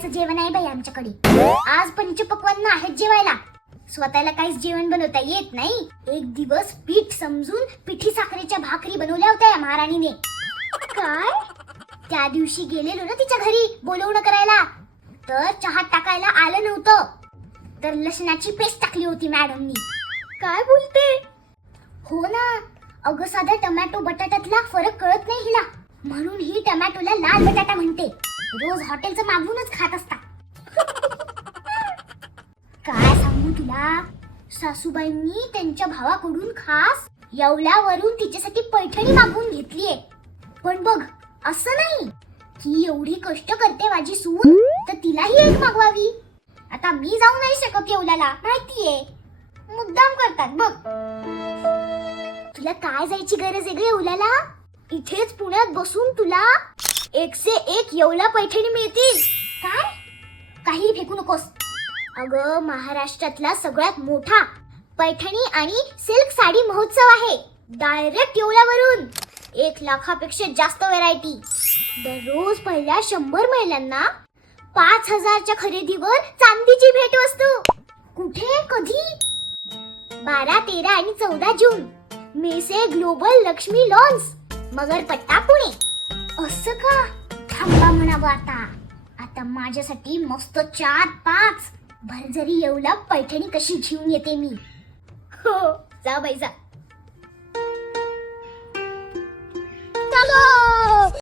जेवायचं जेवण आहे बाई आमच्याकडे. आज पंचपक्वान्न आहेत जेवायला. स्वतःला काहीच जेवण बनवता येत नाही. एक दिवस पीठ समजून पिठी साखरेच्या भाकरी बनवल्या होत्या या महाराणीने. काय? त्या दिवशी गेलेलो ना तिच्या घरी बोलवणं करायला, तर चहा टाकायला आलं नव्हतं, तर लसणाची पेस्ट टाकली होती मॅडमनी. काय बोलते? हो ना. अगं साधा टोमॅटो बटाट्यातला फरक कळत नाही हिला, म्हणून ही टोमॅटोला लाल बटाटा म्हणते. रोज हॉटेलचं मागवूनच खात असता. काय सांगू तुला, सासूबाईंनी त्यांच्या भावाकडून खास येवल्यावरून तिच्यासाठी पैठणी मागवून घेतलीये. पण बघ, असं नाही की एवढी कष्ट करते माझी सून तर तिलाही एक मागवावी. आता मी जाऊ नाही शकत येवल्याला, माहितीये, मुद्दाम करतात बघ. तुला काय जायची गरज आहे ग येवल्याला? इथेच पुण्यात बसून तुला 1 से 1 येवला पैठणी मिळतील. काय? काही फेकू नकोस. अगं महाराष्ट्रातला सगळ्यात मोठा पैठणी आणि सिल्क साडी महोत्सव आहे. डायरेक्ट येवल्यावरून 1 लाखापेक्षा जास्त व्हरायटी. दररोज पहिल्या 100 महिलांना 5,000च्या खरेदीवर चांदीची भेटवस्तू. कुठे, कधी? 12, 13 आणि 14 जून मेसे ग्लोबल लक्ष्मी लॉन्स, मगरपट्टा, पुणे. असं का? थांबा म्हणावं आता माझ्यासाठी मस्त 4-5 भरजरी येवला पैठणी कशी घेऊन येते मी. हो, जा बाई जा.